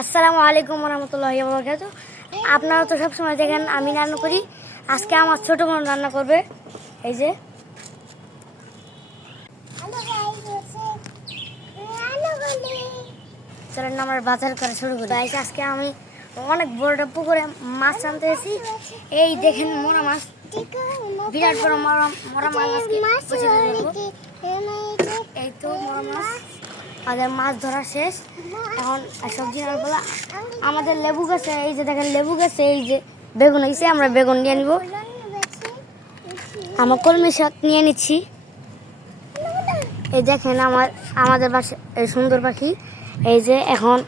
আসসালামু আলাইকুম রহমতুল্লাহি ওয়া বারাকাতুহু। আপনারা তো সবসময় দেখেন আমি রান্না করি, আজকে আমার ছোট বোন রান্না করবে। এই যে চলেন আমরা বাজার করা শুরু করি। গাইস, আজকে আমি অনেক বড় একটা পুকুরে মাছ আনতে এসেছি। এই দেখেন মোরা মাছ, বিরাট বড় মোরা মাছ আজকে পয়সা দিয়ে দেবো। এই তো মোরা মাছ, আমাদের মাছ ধরা শেষ। এখন সবজি রান্না বলা আমাদের লেবু গাছে, এই যে দেখেন লেবু গাছে এই যে বেগুন হয়েছে, আমরা বেগুন নিয়ে নিব। আমার কলমি শাক নিয়ে নিচ্ছি। এই দেখেন আমাদের বাসা এই সুন্দর পাখি, এই যে এখন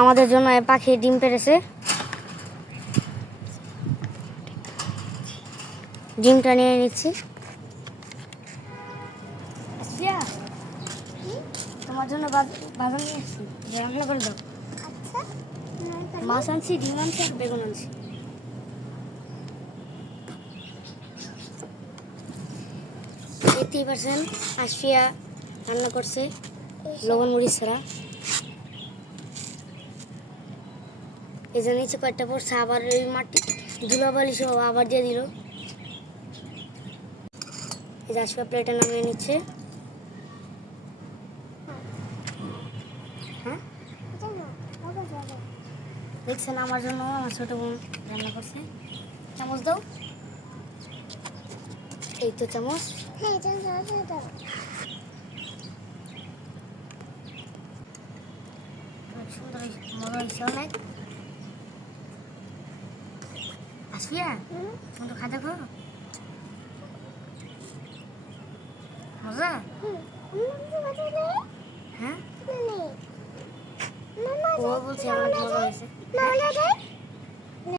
আমাদের জন্য এই পাখি ডিম পেড়েছে। ডিমটা নিয়ে নিচ্ছি। তোমার জন্য বাজার নিয়ে আসছি, রান্না করে দাও। মাছ আনছি, ডিম আনছি আর বেগুন আনছি। দেখতেই পারছেন আশফিয়া রান্না করছে লবণ মরিচ ছাড়া। এই যে নিচে কয়েকটা পড়ছে, আবার এই মাটি ধুলাবালি সহ আবার দিয়ে দিল। এই যে আশফিয়া প্লেটে নামিয়ে নিচ্ছে। হ্যাঁ দেখছেন আমার জন্য আমার ছোট বোন রান্না করছে। চামচ দাও। এই তো চামচ। অনেক সুন্দর মজা হয়েছে অনেক। আসিয়া তুমি তো খাতে খাও মজা। হ্যাঁ ও বলছে অনেক মজা হয়েছে।